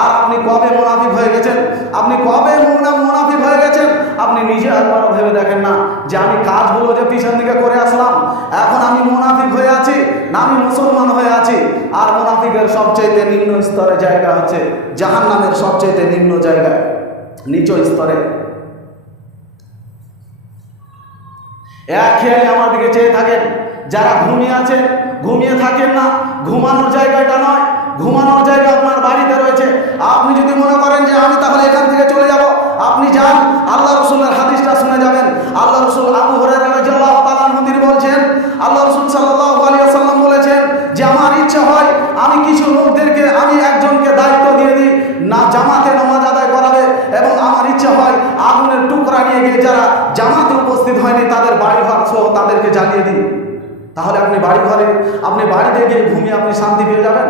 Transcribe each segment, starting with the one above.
আর আপনি কবে মুনাফিক হয়ে গেছেন, আপনি কবে মুনাফিক হয়ে গেছেন আপনি নিজে একবারও ভেবে দেখেন না যে আমি কাজগুলো যে পিছন দিকে করে আসলাম এখন আমি মুনাফিক হয়ে আছি না আমি মুসলমান হয়ে আছি। আর মুনাফিকের সবচেয়ে নিম্ন স্তরে জায়গা হচ্ছে জাহান্নামের সবচেয়ে নিম্ন জায়গায়, নিচু স্তরে। এক খেয়ালে আমার দিকে চেয়ে থাকেন, যারা ঘুমিয়ে আছেন ঘুমিয়ে থাকেন না, ঘুমানোর জায়গাটা নয়, ঘুমানোর জায়গা আপনার বাড়িতে রয়েছে। আপনি যদি মনে করেন যে আমি তাহলে এখান থেকে চলে যাব, আপনি যান, আল্লাহ রসুলের হাদিসটা শুনে যাবেন। আল্লাহ রসুল আবু হুরায়রা রাদিয়াল্লাহু তাআলা আনহু তিনি বলছেন, আল্লাহ রসুল সাল্লাল্লাহু আলাইহি ওয়াসাল্লাম বলেছেন যে আমার ইচ্ছা হয় আমি কিছু লোকদেরকে আমি একজনকে দায়িত্ব দিয়ে দিই না জামাতে নামাজ আদায় করাবে, এবং আমার ইচ্ছা হয় আগুনের টুকরা নিয়ে গিয়ে যারা জামাতে উপস্থিত হয়নি তাদের বাড়িঘর সহ তাদেরকে জ্বালিয়ে দিই। তাহলে আপনি আপনি বাড়িতে গিয়ে ঘুমিয়ে আপনি শান্তি পেয়ে যাবেন?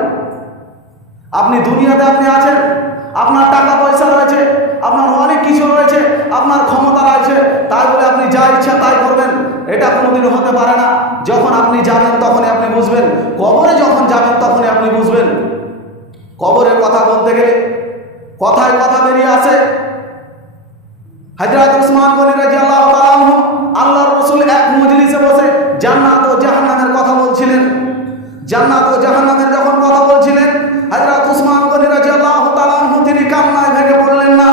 আপনি দুনিয়াতে আপনি আছেন, আপনার টাকা পয়সা রয়েছে, আপনার অনেক কিছু রয়েছে, আপনার ক্ষমতা রয়েছে, তাই বলে আপনি যা ইচ্ছা তাই করবেন, এটা কোনোদিন হতে পারে না। যখন আপনি যাবেন তখনই আপনি বুঝবেন, কবরে যখন যাবেন তখনই আপনি বুঝবেন। কবরের কথা বলতে গেলে কথায় কথা বেরিয়ে আসে। হযরত উসমান গনি রাদিয়াল্লাহু তাআলা আনহু আল্লাহর রাসূল এক মজলিসে বসে জান্নাত ও জাহান্নামের কথা বলছিলেন। জান্নাত ও জাহান্নামের যখন কথা বলছিলেন, হযরত উসমান গনি রাদিয়াল্লাহু তাআলা আনহু তিনি কান্নায় ভেঙে পড়লেন না।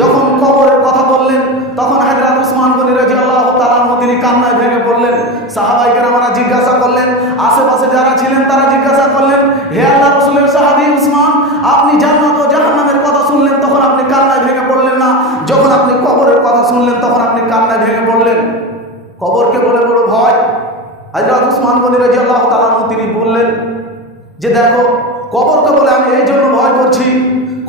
যখন কবরের কথা বললেন তখন হযরত উসমান গনি রাদিয়াল্লাহু তাআলা আনহু তিনি কান্নায় ভেঙে পড়লেন। সাহাবায়ে কেরামরা জিজ্ঞাসা করলেন, আশেপাশে যারা ছিলেন তারা জিজ্ঞাসা করলেন, হে আল্লাহর রাসূলের সাহাবী উসমান, আপনি জান্নাত ও জাহান্নামের কথা শুনলেন তখন আপনি কান্নায় ভেঙে পড়লেন না, যখন আপনি কবরের কথা শুনলেন তখন আপনি কান্নায় ভেঙে পড়লেন? কবরকে বলে বড় ভয়। হযরত উসমান গনি রাদিয়াল্লাহু তাআলা আনহু তিনি বললেন যে দেখো, কবরকে বলে আমি এই জন্য ভয় করছি,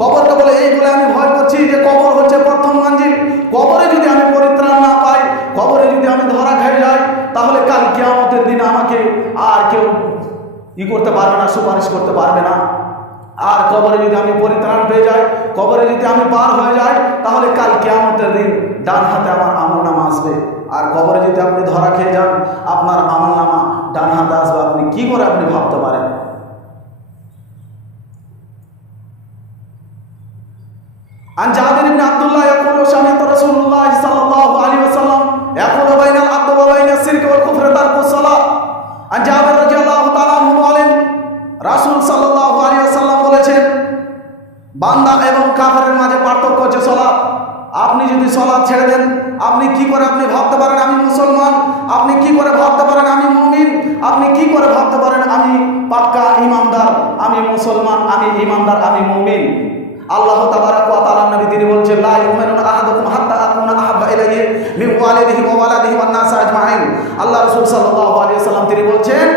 কবরকে বলে এই বলে আমি ভয় করছি যে কবর হচ্ছে প্রথম মঞ্জিল। কবরে যদি আমি পরিত্রাণ না পাই, কবরে যদি আমি ধরা খেয়ে যাই, তাহলে কাল কিয়ামতের দিন আমাকে আর কেউ করতে পারবে না, সুপারিশ করতে পারবে না। আর কবরে যদি আমি পরিত্রাণ পেয়ে যাই, কবরে যদি আমি পার হয়ে যাই, তাহলে কাল কিয়ামতের দিন ডান হাতে আমার আমলনামা আসবে। আর কবরে যদি আপনি ধরা খেয়ে যান, আপনার আমলনামা ডান হাতে আসবে, আপনি কি করে আপনি ভাবতে পারেন? عن جابر بن عبد الله يقول سمعت رسول الله صلى الله عليه وسلم يقول بين العبد وبين الشرك والكفر ترك الصلاة। عن جابر رضي الله تعالى عنه বলেন, রাসূল সাল্লাল্লাহু আলাইহি ওয়াসাল্লাম বলেছেন, বান্দা এবং কাফেরের মাঝে পার্থক্য হচ্ছে সালাত। আপনি যদি সালাত ছেড়ে দেন, আপনি কি করে আপনি ভাবতে পারেন আমি মুসলমান? আপনি কি করে ভাবতে পারেন আমি মুমিন? আপনি কি করে ভাবতে পারেন আমি পাক্কা ঈমানদার, আমি মুসলমান, আমি ঈমানদার, আমি মুমিন? আল্লাহ তাবারাক ওয়া তাআলা নবী তিনি বলছেন, লা ইউমিনু আহাদুকুম হাত্তা আকুনা আহাব্বা ইলাইহি মিন ওয়ালিদিহি ওয়া ওয়ালাদিহি ওয়ান নাস আজমাইন। আল্লাহ রাসূল সাল্লাল্লাহু আলাইহি ওয়াসাল্লাম তিনি বলছেন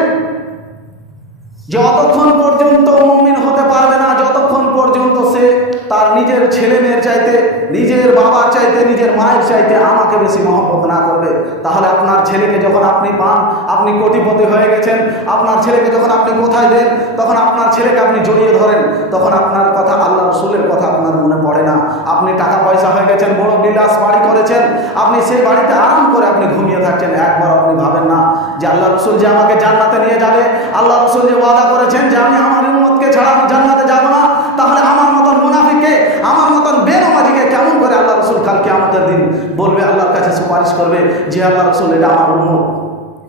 যে যতক্ষণ পর্যন্ত মুমিন হতে পারবে না, যতক্ষণ পর্যন্ত সে তার নিজের ছেলে মেয়ের চাইতে, নিজের বাবার চাইতে, নিজের মায়ের চাইতে আমাকে বেশি মহব্বত না করবে। তাহলে আপনার ছেলেকে যখন আপনি পান, আপনি কোটিপতি হয়ে গেছেন, আপনার ছেলেকে যখন আপনি কোথায় দেন, তখন আপনার ছেলেকে আপনি জড়িয়ে ধরেন, তখন আপনার কথা আল্লাহ রসুলের কথা আপনার মনে পড়ে না। আপনি টাকা পয়সা হয়ে গেছেন, বড় বিলাস বাড়ি করেছেন, আপনি সেই বাড়িতে আরাম করে আপনি ঘুমিয়ে থাকছেন, একবার আপনি ভাবেন না যে আল্লাহ রসুল যে আমাকে জান্নাতে নিয়ে যাবে, আল্লাহ রসুল যে ওয়াদা করেছেন যে আমি আমার উম্মতকে ছাড়া আমি জান্নাতে যাব না, তাহলে আমার মতন মুনাফিককে, আমার মতন বেনামাজিকে কেমন করে আল্লাহ রসুল কাল কিয়ামতের দিন বলবে, আল্লাহর কাছে সুপারিশ করবে যে আল্লাহ রসুল এটা আমার উম্মত?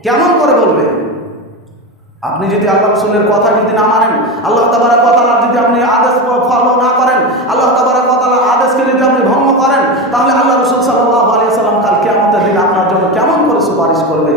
কেমন করে বলবে? আপনি যদি আল্লাহ রসুলের কথা যদি না মানেন, আল্লাহ তাবারাক ওয়া তাআলা যদি আপনি আদেশ ফলো না করেন, আল্লাহ তাবারাক ওয়া তাআলার আদেশকে যদি আপনি ভঙ্গ করেন, তাহলে আল্লাহ রসুল সাল্লাল্লাহু আলাইহি ওয়াসাল্লাম কাল কিয়ামতের দিন আপনার জন্য কেমন করে সুপারিশ করবে?